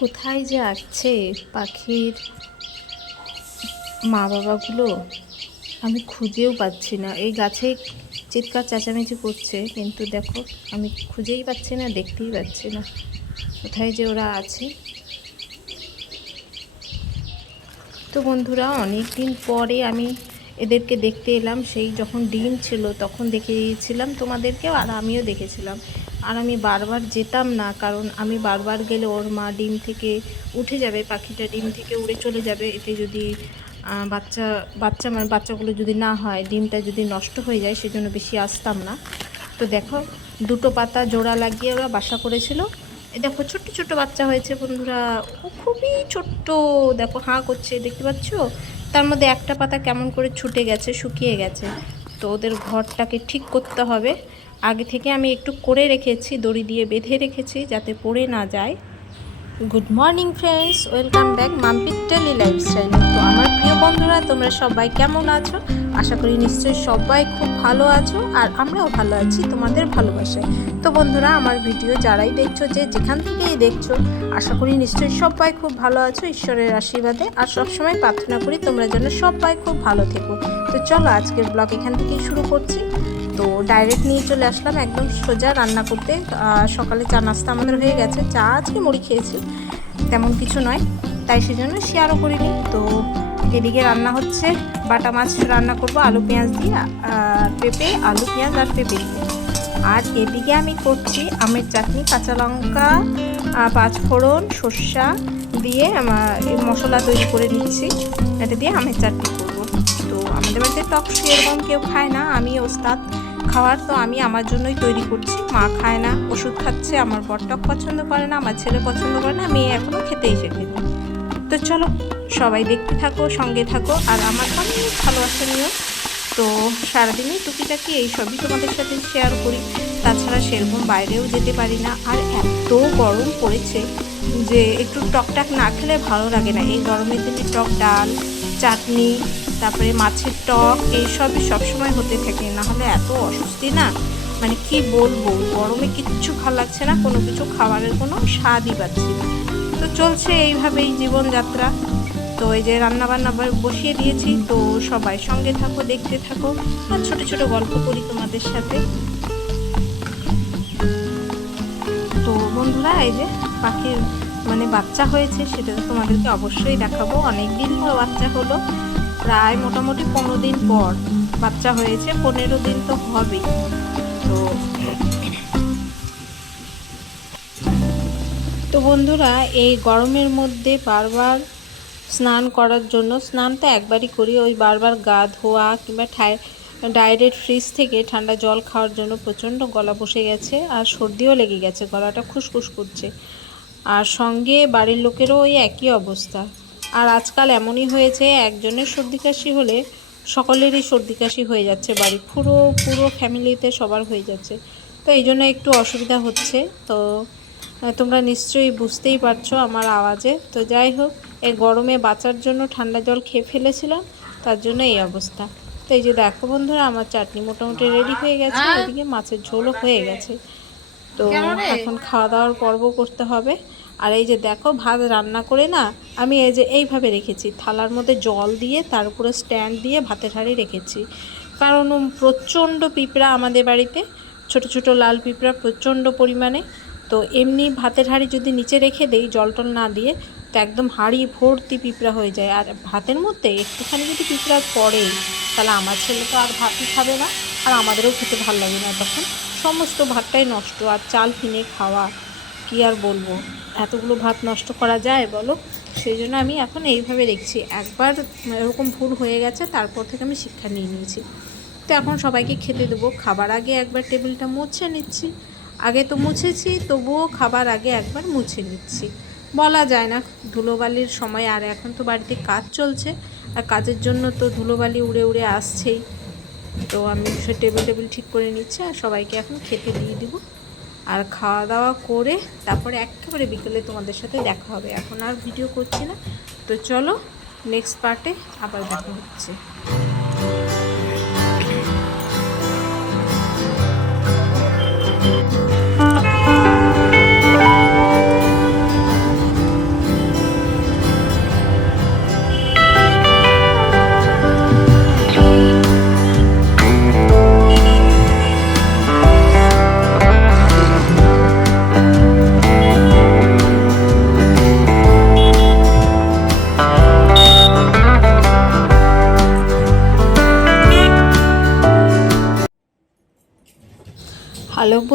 কোথায় যে আছে পাখির মা বাবাগুলো আমি খুঁজেও পাচ্ছি না। এই গাছে চিৎকার চেঁচামেচি করছে, কিন্তু দেখো, আমি খুঁজেই পাচ্ছি না, দেখতেই পাচ্ছি না। কোথায় যে ওরা আছে? তো বন্ধুরা অনেক দিন পরে আমি এদেরকে দেখতে এলাম। সেই যখন ডিম ছিল, তখন দেখিয়েছিলাম তোমাদেরকেও, আর আমিও দেখেছিলাম। আর আমি বারবার যেতাম না, কারণ আমি বারবার গেলে ওর মা ডিম থেকে উঠে যাবে, পাখিটা ডিম থেকে উড়ে চলে যাবে। এতে যদি বাচ্চা বাচ্চা মানে বাচ্চাগুলো যদি না হয়, ডিমটা যদি নষ্ট হয়ে যায়, সেজন্য বেশি আসতাম না। তো দেখো, দুটো পাতা জোড়া লাগিয়ে ওরা বাসা করেছিল। এ দেখো, ছোট্ট ছোট্ট বাচ্চা হয়েছে বন্ধুরা। ও খুবই ছোট্ট। দেখো, হাঁ করছে, দেখতে পাচ্ছ? তার মধ্যে একটা পাতা কেমন করে ছুটে গেছে, শুকিয়ে গেছে। তো ওদের ঘরটাকে ঠিক করতে হবে। আগে থেকে আমি একটু করে রেখেছি, দড়ি দিয়ে বেঁধে রেখেছি যাতে পড়ে না যায়। Good morning friends welcome back মাম্পিক টেলি লাইফস্টাইলে তো আমার প্রিয় বন্ধুরা, তোমরা সবাই কেমন আছো? আশা করি নিশ্চয়ই সবাই খুব ভালো আছো আর আমরাও ভালো আছি তোমাদের ভালোবাসায়। তো বন্ধুরা, আমার ভিডিও যারাই দেখছ, যে যেখান থেকেই দেখছ, আশা করি নিশ্চয়ই সবাই খুব ভালো আছো, ঈশ্বরের আশীর্বাদে। আর সবসময় প্রার্থনা করি তোমরা যেন সবাই খুব ভালো থেকো। তো চলো, আজকের ব্লগ এখান থেকেই শুরু করছি। তো ডাইরেক্ট নিয়ে চলে আসলাম, একদম সোজা রান্না করতে। সকালে চা নাস্তা আমাদের হয়ে গেছে। চা আজকে মুড়ি খেয়েছি, তেমন কিছু নয়। তাই সেজন্য শেয়ারও করিনি। তো এদিকে রান্না হচ্ছে। বাটা মাছ রান্না করব, আলু পেঁয়াজ দিয়ে পেঁপে, আলু পেঁয়াজ আর পেঁপে আর এদিকে আমি করছি আমের চাটনি, কাঁচা লঙ্কা পাঁচফোড়ন, সর্ষা দিয়ে আমার মশলা তৈরি করে নিচ্ছি। এটা দিয়ে আমের চাটনি করব। তো আমাদের বাড়িতে টক সেরকম কেউ খায় না, আমি ওস্তাদ। খাওয়ার তো আমি আমার জন্যই তৈরি করছি। মা খায় না, ওষুধ খাচ্ছে, আমার বর টক পছন্দ করে না, আমার ছেলে পছন্দ করে না, মেয়ে এখনও খেতেই শেখেনি তো চলো, সবাই দেখতে থাকো, সঙ্গে থাকো, আর আমার অনেক ভালোবাসা নিও। তো সারাদিনই টুকিটাকি এইসবই তোমাদের সাথে শেয়ার করি। তাছাড়া সেরকম বাইরেও যেতে পারি না, আর এত গরম পড়েছে যে একটু টকটাক না খেলে ভালো লাগে না। এই গরমের দিনে টক ডাল, চাটনি তারপরে মাছের টক, এইসবই সবসময় হতে থাকে। না হলে এত অস্বস্তি না? মানে কি বলব? গরমে কিচ্ছু ভালো লাগছে না, কোনো কিছু খাবারের কোনো স্বাদই পাচ্ছি না। তো চলছে এইভাবেই জীবনযাত্রা। তো এই যে রান্না বান্না বসিয়ে দিয়েছি, তো সবাই সঙ্গে থাকো, দেখতে থাকো, আর ছোটো ছোট গল্প করি তোমাদের সাথে। তো বন্ধুরা, এই যে পাখির মানে বাচ্চা হয়েছে, সেটা তো তোমাদেরকে অবশ্যই দেখাবো। অনেক দিন বাচ্চা হলো। প্রায় মোটামুটি পনেরো দিন পর বাচ্চা হয়েছে, পনেরো দিন তো হবে তো তো বন্ধুরা, এই গরমের মধ্যে বারবার স্নান করার জন্য, স্নান তো একবারই করি, ওই বারবার গা ধোয়া কিংবা ঠাই ডাইরেক্ট ফ্রিজ থেকে ঠান্ডা জল খাওয়ার জন্য প্রচণ্ড গলা বসে গেছে আর সর্দিও লেগে গেছে, গলাটা খুসখুস করছে। আর সঙ্গে বাড়ির লোকেরও ওই একই অবস্থা। আর আজকাল এমনই হয়েছে একজনের সর্দি কাশি হলে সকলেরই সর্দি কাশি হয়ে যাচ্ছে বাড়ি। পুরো পুরো ফ্যামিলিতে সবার হয়ে যাচ্ছে। তো এই জন্য একটু অসুবিধা হচ্ছে। তো তোমরা নিশ্চয়ই বুঝতেই পারছ আমার আওয়াজে। তো যাই হোক এই গরমে বাঁচার জন্য ঠান্ডা জল খেয়ে ফেলেছিলাম তার জন্য এই অবস্থা। তো এই যে দেখো বন্ধুরা আমার চাটনি মোটামুটি রেডি হয়ে গেছে ওদিকে মাছের ঝোলও হয়ে গেছে। তো এখন খাওয়া দাওয়ার পর্ব করতে হবে। আর এই যে দেখো, ভাত রান্না করে না, আমি এই যে এইভাবে রেখেছি। থালার মধ্যে জল দিয়ে, তার উপরে স্ট্যান্ড দিয়ে ভাতের হাঁড়ি রেখেছি। কারণ প্রচণ্ড পিঁপড়া আমাদের বাড়িতে, ছোট ছোট লাল পিঁপড়া প্রচণ্ড পরিমাণে। তো এমনি ভাতের হাঁড়ি যদি নিচে রেখে দেই, জল টল না দিয়ে, তো একদম হাঁড়ি ভর্তি পিঁপড়া হয়ে যায়। আর ভাতের মধ্যে একটুখানি যদি পিঁপড়া পড়ে, তাহলে আমার ছেলে তো আর ভাতই খাবে না, আর আমাদেরও খেতে ভালো লাগে না তখন। সমস্ত ভাতটাই নষ্ট, আর চাল কিনে খাওয়া, কি আর বলব? এতগুলো ভাত নষ্ট করা যায় বলো? সেই জন্য আমি এখন এইভাবে দেখছি একবার এরকম ভুল হয়ে গেছে, তারপর থেকে আমি শিক্ষা নিয়ে নিয়েছি। তো এখন সবাইকে খেতে দেবো। খাবার আগে একবার টেবিলটা মুছে নিচ্ছি। আগে তো মুছেছি, তবুও খাবার আগে একবার মুছে নিচ্ছি। বলা যায় না, ধুলোবালির সময় আর এখন তো বাড়িতে কাজ চলছে, আর কাজের জন্য তো ধুলোবালি উড়ে উড়ে আসছেই। তো আমি সে টেবিল টেবিল ঠিক করে নিচ্ছি আর সবাইকে এখন খেতে দিয়ে দিব। আর খাওয়া দাওয়া করে তারপরে একেবারে বিকেলে তোমাদের সাথে দেখা হবে। এখন আর ভিডিও করছি না। তো চলো নেক্সট পার্টে আবার দেখা হচ্ছে।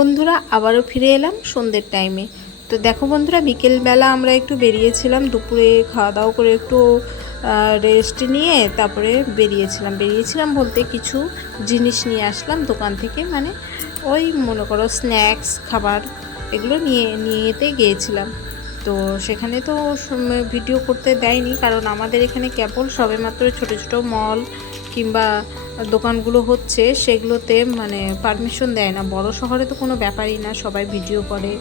বন্ধুরা, আবারও ফিরে এলাম সন্ধ্যের টাইমে তো দেখো বন্ধুরা, বিকেলবেলা আমরা একটু বেরিয়েছিলাম, দুপুরে খাওয়া দাওয়া করে একটু রেস্ট নিয়ে তারপরে বেরিয়েছিলাম। বেরিয়েছিলাম বলতে কিছু জিনিস নিয়ে আসলাম দোকান থেকে মানে ওই মনে করো স্ন্যাক্স খাবার এগুলো নিয়ে নিয়েতে গিয়েছিলাম। তো সেখানে তো ভিডিও করতে দেয়নি, কারণ আমাদের এখানে কেবল সবেমাত্র ছোট ছোট মল কিংবা দোকানগুলো হচ্ছে, সেগুলোতে মানে পারমিশন দেয় না। বড় শহরে তো কোনো ব্যাপারই না, সবাই ভিডিও করে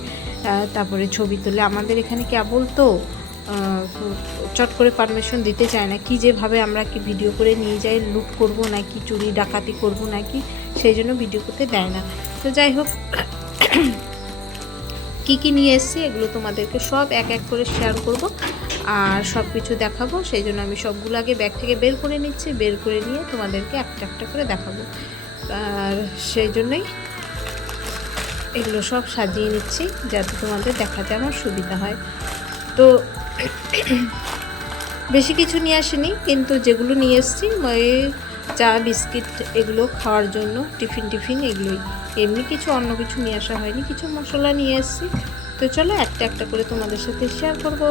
তারপরে ছবি তোলে। আমাদের এখানে কেবল তো? চট করে পারমিশন দিতে চায় না। কি যেভাবে আমরা কি ভিডিও করে নিয়ে যাই লুট করব নাকি, চুরি ডাকাতি করব নাকি, সেই জন্য ভিডিও করতে দেয় না। তো যাই হোক, কি কি নিয়ে এসেছি এগুলো তোমাদেরকে সব এক এক করে শেয়ার করব। আর সব কিছু দেখাবো, সেই জন্য আমি সবগুলো আগে ব্যাগ থেকে বের করে নিচ্ছি, বের করে নিয়ে তোমাদেরকে একটা একটা করে দেখাবো। আর সেই জন্যই এগুলো সব সাজিয়ে নিচ্ছি, যাতে তোমাদের দেখাতে আমার সুবিধা হয়। তো বেশি কিছু নিয়ে আসিনি, কিন্তু যেগুলো নিয়ে এসেছি, ওই চা, বিস্কিট এগুলো খাওয়ার জন্য, টিফিন টিফিন এগুলোই। এমনি কিছু অন্য কিছু নিয়ে আসা হয়নি, কিছু মশলা নিয়ে এসেছি। তো চলো একটা একটা করে তোমাদের সাথে শেয়ার করব।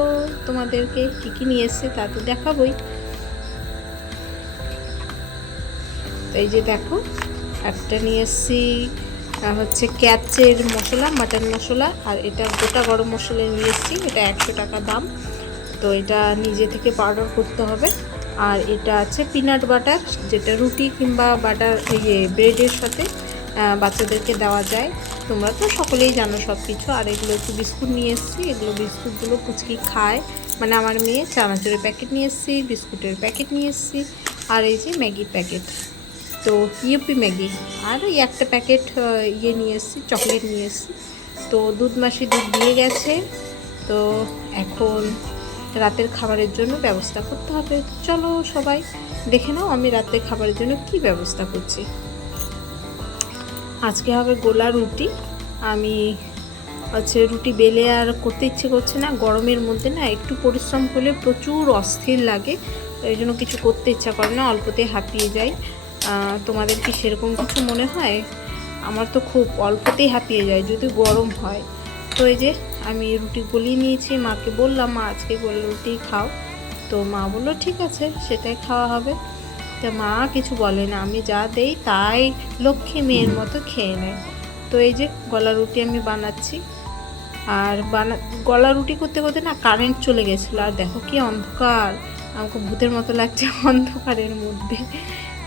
তোমাদেরকে কী কী নিয়ে এসেছি তা তো দেখাবই। তো এই যে দেখো, একটা নিয়ে এসেছি হচ্ছে ক্যাচের মশলা, মাটন মশলা, আর এটা গোটা গরম মশলা নিয়ে এসেছি, এটা একশো টাকা দাম। তো এটা নিজে থেকে পাউডার করতে হবে। আর এটা আছে পিনাট বাটার যেটা রুটি কিংবা বাটার ইয়ে ব্রেডের সাথে বাচ্চাদেরকে দেওয়া যায়। তোমরা তো সকলেই জানো সব কিছু আর এগুলো একটু বিস্কুট নিয়ে এসেছি। এগুলো বিস্কুটগুলো পুচকি খায়। মানে আমার মেয়ে চানাচুরের প্যাকেট নিয়ে এসেছি, বিস্কুটের প্যাকেট নিয়ে এসেছি, আর এই যে ম্যাগির প্যাকেট। তো ইউপি ম্যাগি। আর ওই একটা প্যাকেট ইয়ে নিয়ে এসেছি, চকলেট নিয়ে এসেছি। তো দুধ মাসি দুধ দিয়ে গেছে। তো এখন রাতের খাবারের জন্য ব্যবস্থা করতে হবে। চলো সবাই, দেখে নাও আমি রাতের খাবারের জন্য কি ব্যবস্থা করছি। আজকে হবে গোলা রুটি। আমি হচ্ছে রুটি বেলে আর করতে ইচ্ছে করছে না, গরমের মধ্যে না একটু পরিশ্রম করলে প্রচুর অস্থির লাগে, এই জন্য কিছু করতে ইচ্ছা করে না অল্পতে হাঁপিয়ে যায় তোমাদের কি সেরকম কিছু মনে হয়? আমার তো খুব অল্পতেই হাঁপিয়ে যায়, যদি গরম হয়। তো এই যে আমি রুটি গলিয়ে নিয়েছি, মাকে বললাম, মা, আজকে গোলা রুটি খাও। তো মা বলল, ঠিক আছে, সেটাই খাওয়া হবে। তা মা কিছু বলে না, আমি যা দেই তাই লক্ষ্মী মেয়ের মতো খেয়ে নেয়। তো এই যে গলা রুটি আমি বানাচ্ছি। আর বানা, গলা রুটি করতে করতে না কারেন্ট চলে গেছিল, আর দেখো কি অন্ধকার। আমাকে ভূতের মতো লাগছে অন্ধকারের মধ্যে।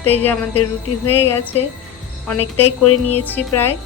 তো এই যে আমাদের রুটি হয়ে গেছে, অনেকটাই করে নিয়েছি প্রায়।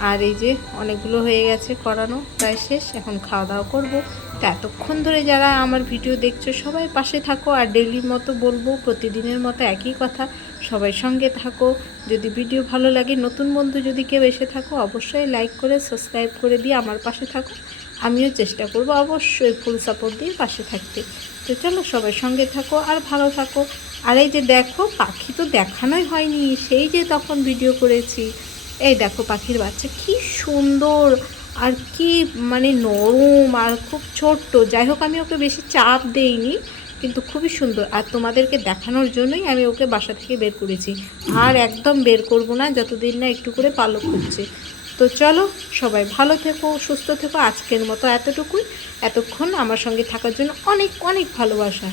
আর এই যে অনেকগুলো হয়ে গেছে করানো, প্রায় শেষ। এখন খাওয়া দাওয়া করব। তো এতক্ষণ ধরে যারা আমার ভিডিও দেখছ, সবাই পাশে থাকো আর ডেলির মতো বলব, প্রতিদিনের মতো একই কথা। সবাই সঙ্গে থাকো। যদি ভিডিও ভালো লাগে, নতুন বন্ধু যদি কেউ এসে থাকো, অবশ্যই লাইক করে সাবস্ক্রাইব করে দিয়ে আমার পাশে থাকো। আমিও চেষ্টা করব অবশ্যই ফুল সাপোর্ট দিয়ে পাশে থাকতে। তো চলো সবাই সঙ্গে থাকো আর ভালো থাকো। আর এই যে দেখো, পাখি তো দেখানোই হয়নি। সেই যে তখন ভিডিও করেছি। এই দেখো পাখির বাচ্চা, কি সুন্দর আর কি মানে নরম আর খুব ছোট্ট। যাই হোক, আমি ওকে বেশি চাপ দেইনি, কিন্তু খুবই সুন্দর। আর তোমাদেরকে দেখানোর জন্যই আমি ওকে বাসা থেকে বের করেছি। আর একদম বের করব না, যতদিন না একটু করে পালক হচ্ছে। তো চলো, সবাই ভালো থেকো, সুস্থ থেকো। আজকের মতো এতটুকুই। এতক্ষণ আমার সঙ্গে থাকার জন্য অনেক অনেক ভালোবাসা।